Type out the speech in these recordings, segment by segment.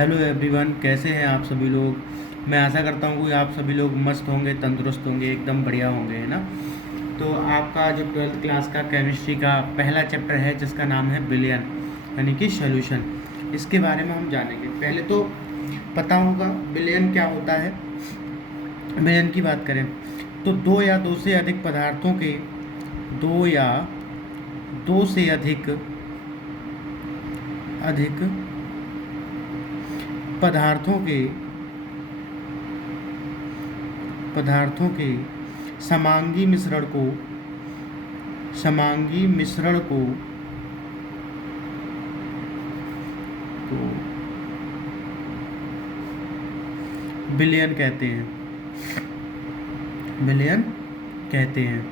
Hello everyone, कैसे हैं आप सभी लोग। मैं आशा करता हूँ कि आप सभी लोग मस्त होंगे, तंदुरुस्त होंगे, एकदम बढ़िया होंगे, है ना। तो आपका जो 12th क्लास का केमिस्ट्री का पहला चैप्टर है जिसका नाम है बिलियन, यानी कि सॉल्यूशन, इसके बारे में हम जानेंगे। पहले तो पता होगा बिलियन क्या होता है। बिलियन की बात करें तो दो या दो से अधिक पदार्थों के दो या दो से अधिक अधिक पदार्थों के पदार्थों के समांगी मिश्रण को तो बिलियन कहते हैं। बिलियन कहते हैं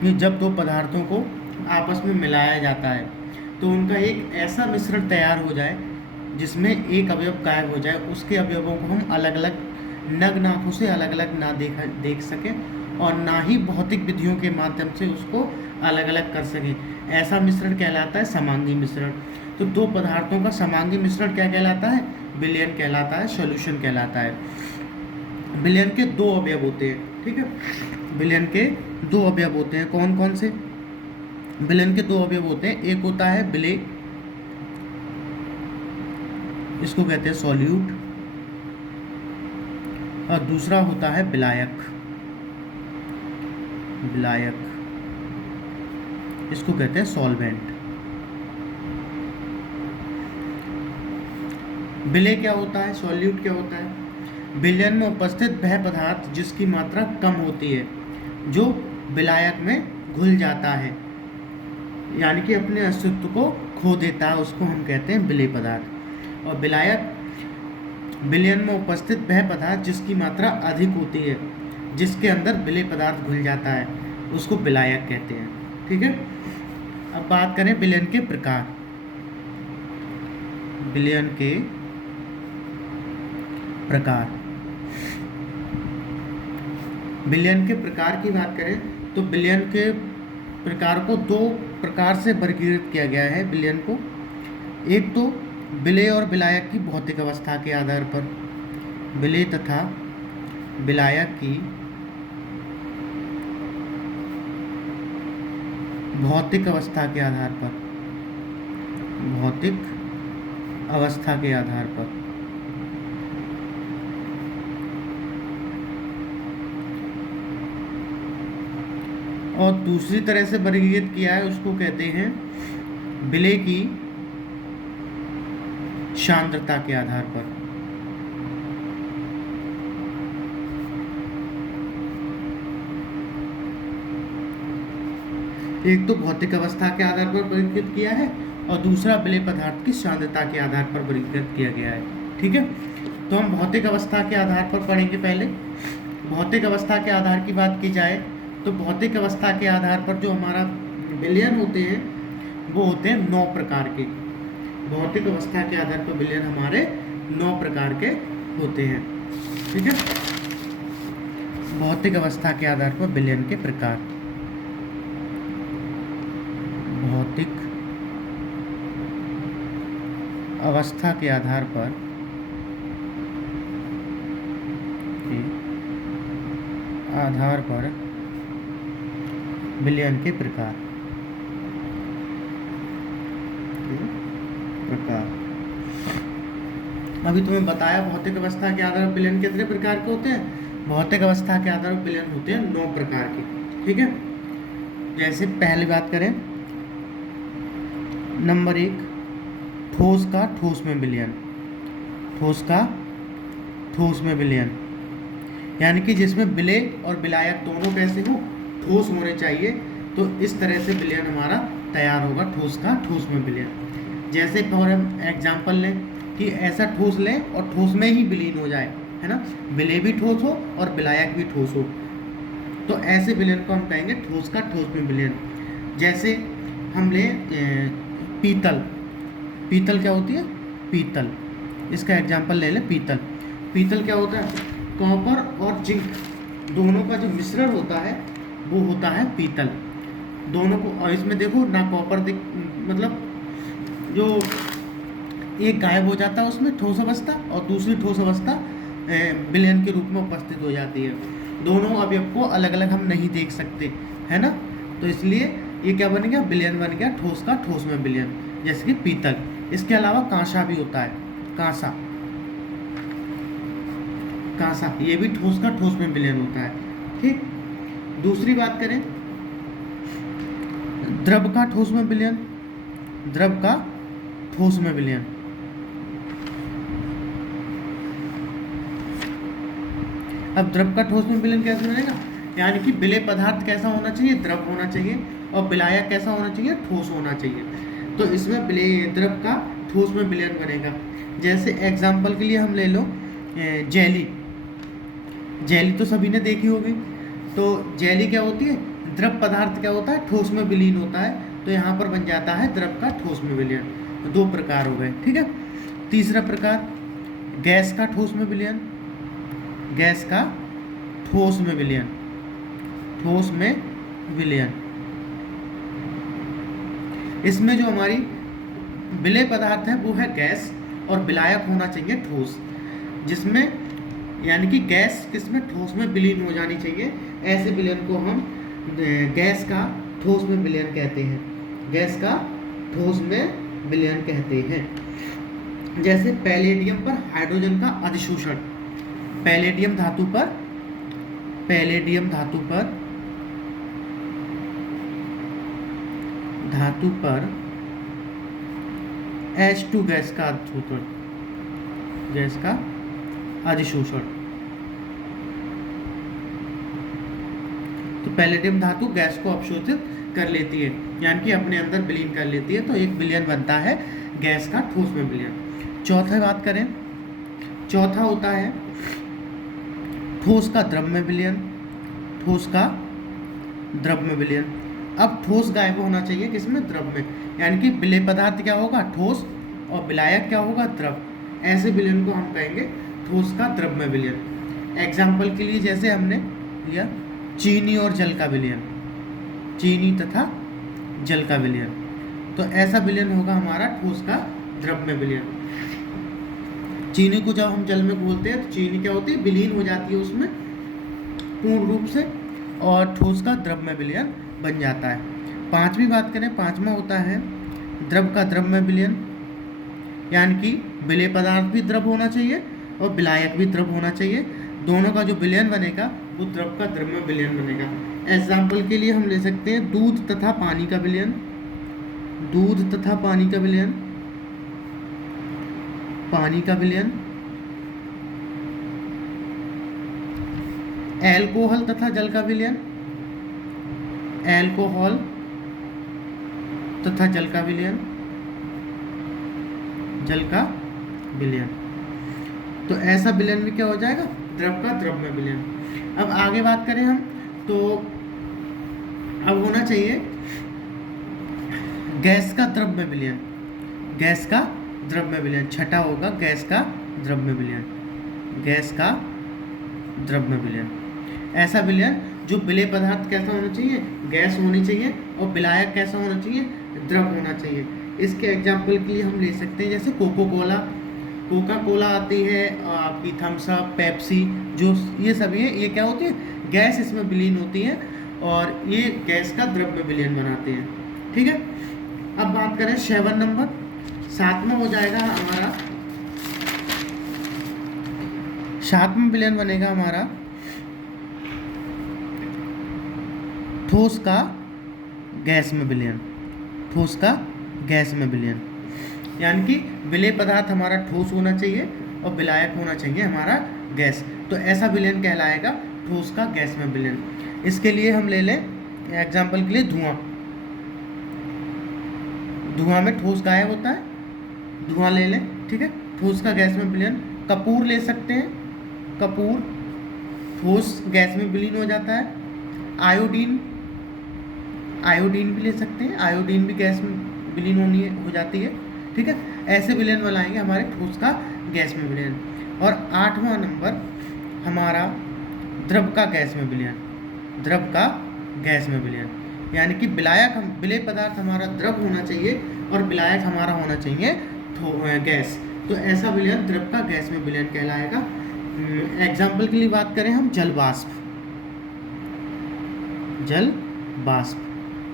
कि जब दो पदार्थों को आपस में मिलाया जाता है तो उनका एक ऐसा मिश्रण तैयार हो जाए जिसमें एक अवयव गायब हो जाए, उसके अवयवों को हम अलग अलग नग्न आँखों से अलग अलग ना देख सकें और ना ही भौतिक विधियों के माध्यम से उसको अलग अलग कर सकें। ऐसा मिश्रण कहलाता है समांगी मिश्रण। तो दो पदार्थों का समांगी मिश्रण क्या कहलाता है? विलयन कहलाता है, सॉल्यूशन कहलाता है। विलयन के दो अवयव होते हैं, ठीक है। विलयन के दो अवयव होते हैं, कौन कौन से? विलयन के दो अवयव होते हैं, एक होता है विलेय, इसको कहते हैं सॉल्यूट, और दूसरा होता है विलायक। विलायक इसको कहते हैं सॉल्वेंट। विलेय क्या होता है, सॉल्यूट क्या होता है? विलयन में उपस्थित वह पदार्थ जिसकी मात्रा कम होती है, जो विलायक में घुल जाता है, यानी कि अपने अस्तित्व को खो देता है, उसको हम कहते हैं विलेय पदार्थ। और विलायक, विलयन में उपस्थित वह पदार्थ जिसकी मात्रा अधिक होती है, जिसके अंदर विलेय पदार्थ घुल जाता है, उसको विलायक कहते हैं, ठीक है। अब बात करें विलयन के प्रकार। विलयन के प्रकार, विलयन के प्रकार की बात करें तो विलयन के प्रकार को दो प्रकार से वर्गीकृत किया गया है विलयन को। एक तो विलेय और विलायक की भौतिक अवस्था के आधार पर, विलेय तथा विलायक की भौतिक अवस्था के आधार पर, भौतिक अवस्था के आधार पर। और दूसरी तरह से वर्गीकृत किया है, उसको कहते हैं विलेय की सांद्रता के आधार पर। एक तो भौतिक अवस्था के आधार पर वर्गीकृत किया है और दूसरा विलेय पदार्थ की सांद्रता के आधार पर वर्गीकृत किया गया है, ठीक है। तो हम भौतिक अवस्था के आधार पर पढ़ेंगे। पहले भौतिक अवस्था के आधार की बात की जाए तो भौतिक अवस्था के आधार पर जो हमारा विलयन होते हैं वो होते हैं 9 प्रकार के। भौतिक अवस्था के आधार पर विलयन हमारे 9 प्रकार के होते हैं, ठीक है। भौतिक अवस्था के आधार पर विलयन के प्रकार। भौतिक अवस्था के आधार पर विलयन के प्रकार। अभी तुम्हें बताया भौतिक अवस्था के आधार पर विलयन कितने प्रकार के होते हैं। भौतिक अवस्था के आधार पर विलयन होते हैं 9 प्रकार के, ठीक है। जैसे पहली बात करें, नंबर 1, ठोस का ठोस में विलयन। ठोस का ठोस में विलयन यानी कि जिसमें विलेय और विलायक दोनों कैसे हो, ठोस होने चाहिए। तो इस तरह से विलयन हमारा तैयार होगा, ठोस का ठोस में विलयन। जैसे फॉर एग्जाम्पल लें कि ऐसा ठोस लें और ठोस में ही विलीन हो जाए, है ना, विलेय भी ठोस हो और विलायक भी ठोस हो, तो ऐसे विलयन को हम कहेंगे ठोस का ठोस में विलयन। जैसे हम लें पीतल। पीतल क्या होती है? पीतल, इसका एग्जाम्पल ले लें पीतल। पीतल क्या होता है? कॉपर और जिंक दोनों का जो मिश्रण होता है वो होता है पीतल। दोनों को, और इसमें देखो ना कॉपर मतलब जो एक गायब हो जाता है उसमें ठोस अवस्था, और दूसरी ठोस अवस्था विलयन के रूप में उपस्थित हो जाती है। दोनों अवयव को अलग अलग हम नहीं देख सकते, है ना। तो इसलिए ये क्या बन गया, विलयन बन गया, ठोस का ठोस में विलयन, जैसे कि पीतल। इसके अलावा कांसा भी होता है, कांसा, कांसा ये भी ठोस का ठोस में विलयन होता है। ठीक। दूसरी बात करें, द्रव का ठोस में विलयन, द्रव का ठोस में विलयन। अब द्रव का ठोस में विलयन कैसे बनेगा, यानी कि विलेय पदार्थ कैसा होना चाहिए, द्रव होना चाहिए, और विलायक कैसा होना चाहिए, ठोस होना चाहिए। तो इसमें विलेय द्रव का ठोस में विलयन बनेगा। जैसे एग्जाम्पल के लिए हम ले लो जेली। जेली तो सभी ने देखी होगी। तो जेली क्या होती है, द्रव पदार्थ क्या होता है, ठोस में विलीन होता है। तो यहाँ पर बन जाता है द्रव का ठोस में विलयन। तो दो प्रकार हो गए, ठीक है। तीसरा प्रकार, गैस का ठोस में विलयन, गैस का ठोस में विलयन, ठोस में विलयन। इसमें जो हमारी विलेय पदार्थ है वो है गैस, और विलायक होना चाहिए ठोस, जिसमें यानी कि गैस किसमें, ठोस में विलीन हो जानी चाहिए। ऐसे विलयन को हम गैस का ठोस में विलयन कहते हैं, गैस का ठोस में विलयन कहते हैं। जैसे पैलेडियम पर हाइड्रोजन का अधिशोषण, पैलेडियम धातु पर, पैलेडियम धातु पर, धातु पर H2 गैस का अधिशोषण, गैस का अधिशोषण। तो पैलेडियम धातु गैस को अवशोषित कर लेती है, यानी कि अपने अंदर विलीन कर लेती है। तो एक विलयन बनता है गैस का ठोस में विलयन। चौथा बात करें, चौथा होता है ठोस का द्रव में विलयन, ठोस का द्रव में विलयन। अब ठोस गायब होना चाहिए किसमें, द्रव में, यानी कि विलेय पदार्थ क्या होगा, ठोस, और विलायक क्या होगा, द्रव। ऐसे विलयन को हम कहेंगे ठोस का द्रव में विलयन। एग्जाम्पल के लिए जैसे हमने लिया चीनी और जल का विलयन, चीनी तथा जल का विलयन। तो ऐसा विलयन होगा हमारा ठोस का द्रव में विलयन। चीनी को जब हम जल में घोलते हैं तो चीनी क्या होती है, विलीन हो जाती है उसमें पूर्ण रूप से, और ठोस का द्रव में विलयन बन जाता है। पांचवी बात करें, पांचवा होता है द्रव का द्रव में विलयन, यानी कि विलेय पदार्थ भी द्रव होना चाहिए और विलायक भी द्रव होना चाहिए। दोनों का जो विलयन बनेगा वो द्रव का द्रव में विलयन बनेगा। एग्जाम्पल के लिए हम ले सकते हैं दूध तथा पानी का विलयन, दूध तथा पानी का विलयन, पानी का विलयन। एल्कोहल तथा जल का विलयन, एल्कोहल तथा जल का विलयन, जल का विलयन। तो ऐसा विलयन भी क्या हो जाएगा, द्रव का द्रव में विलयन। अब आगे बात करें हम, तो अब होना चाहिए गैस का द्रव में विलयन, गैस का द्रव में विलयन। छठा होगा गैस का द्रव में विलयन, गैस का द्रव में विलयन। ऐसा विलयन जो विलेय पदार्थ कैसा होना चाहिए, गैस होनी चाहिए, और विलायक कैसा होना चाहिए, द्रव होना चाहिए। इसके एग्जाम्पल के लिए हम ले सकते हैं जैसे कोको कोला, कोका कोला आती है, आपकी थम्स अप, पेप्सी, जो ये सभी है, ये क्या होती है, गैस इसमें विलीन होती है, और ये गैस का द्रव में विलयन बनाते हैं। ठीक है। अब बात करें 7 नंबर, 7वां हो जाएगा हमारा, 7वां विलयन बनेगा हमारा ठोस का गैस में विलयन, ठोस का गैस में विलयन। यानी कि विलेय पदार्थ हमारा ठोस होना चाहिए और विलायक होना चाहिए हमारा गैस। तो ऐसा विलयन कहलाएगा ठोस का गैस में विलयन। इसके लिए हम ले लें एग्जाम्पल के लिए धुआं, धुआं में ठोस गायब होता है, धुआं ले लें, ठीक है, ठोस का गैस में विलयन। कपूर ले सकते हैं, कपूर ठोस गैस में विलीन हो जाता है। आयोडीन, आयोडीन भी ले सकते हैं, आयोडीन भी गैस में विलीन हो जाती है। ठीक है। ऐसे विलयन बनाएंगे हमारे ठोस का गैस में विलयन। और 8वां नंबर हमारा द्रव का गैस में विलयन, द्रव का गैस में विलयन। यानी कि विलायक, विलेय पदार्थ हमारा द्रव होना चाहिए और विलायक हमारा होना चाहिए गैस, तो ऐसा विलयन द्रव का गैस में विलयन कहलाएगा। एग्जाम्पल के लिए बात करें हम जल वाष्प। जल वाष्प,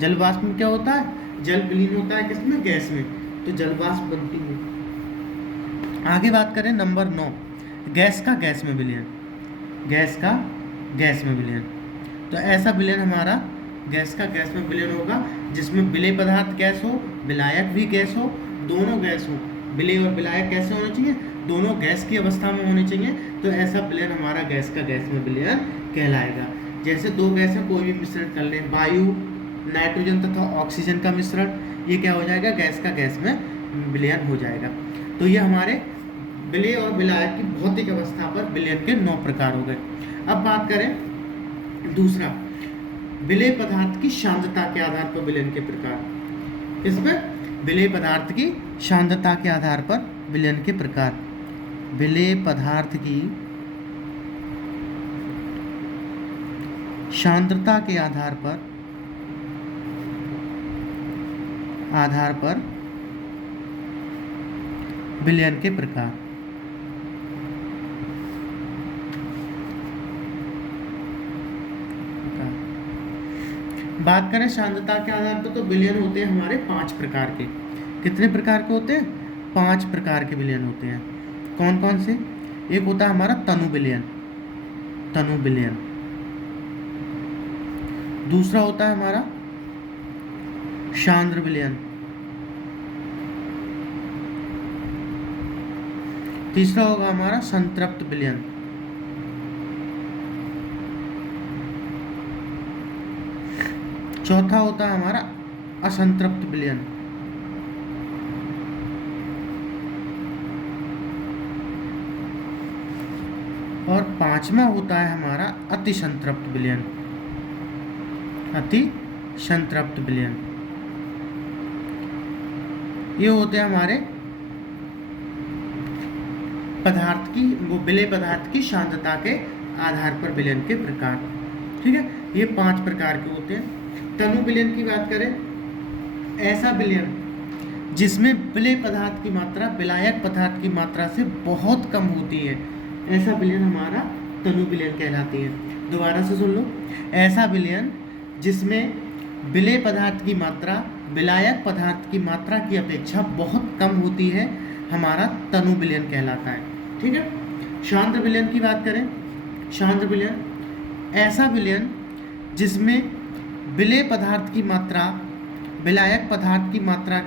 जल वाष्प में क्या होता है, जल विलीन होता है किसमें, गैस में, तो जल वाष्प बनती है। आगे बात करें नंबर 9, गैस का गैस में विलयन। गैस का गैस में विलयन, तो ऐसा विलयन हमारा गैस का गैस में विलयन होगा जिसमें विलेय पदार्थ गैस हो, विलायक भी गैस हो, दोनों गैस हो। विलेय और विलायक कैसे होने चाहिए, दोनों गैस की अवस्था में होने चाहिए, तो ऐसा विलयन हमारा गैस का गैस में विलयन कहलाएगा। जैसे दो गैसें कोई भी मिश्रण कर लें, वायु, नाइट्रोजन तथा ऑक्सीजन का मिश्रण, ये क्या हो जाएगा, गैस का गैस में विलयन हो जाएगा। तो ये हमारे विलेय और विलायक की भौतिक अवस्था पर विलयन के 9 प्रकार हो गए। अब बात करें दूसरा, विलेय पदार्थ की सांद्रता के आधार पर विलयन के प्रकार। किस पे, विलेय पदार्थ की सांद्रता के आधार पर विलयन के प्रकार। विलेय पदार्थ की सांद्रता के आधार पर विलयन के प्रकार। बात करें सांद्रता के आधार पर, तो विलयन होते हैं हमारे 5 प्रकार के। कितने प्रकार के होते हैं, 5 प्रकार के विलयन होते हैं। कौन कौन से, एक होता है हमारा तनु विलयन, तनु विलयन। दूसरा होता है हमारा सांद्र विलयन। तीसरा होगा हमारा संतृप्त विलयन। चौथा होता है हमारा असंतृप्त विलयन। और 5वां होता है हमारा अति संतृप्त विलयन। अति संतृप्त विलयन, ये होते हैं हमारे पदार्थ की, वो विलेय पदार्थ की सांद्रता के आधार पर विलयन के प्रकार। ठीक है, ये 5 प्रकार के होते हैं। तनु विलयन की बात करें, ऐसा विलयन जिसमें विलेय पदार्थ की मात्रा विलायक पदार्थ की मात्रा से बहुत कम होती है, ऐसा विलयन हमारा तनु विलयन कहलाती है। दोबारा से सुन लो, ऐसा विलयन जिसमें विलेय पदार्थ की मात्रा विलायक पदार्थ की मात्रा की अपेक्षा बहुत कम होती है, हमारा तनु विलयन कहलाता है। ठीक है, सांद्र विलयन की बात करें, सांद्र विलयन ऐसा विलयन जिसमें विलेय पदार्थ की मात्रा विलायक पदार्थ की मात्रा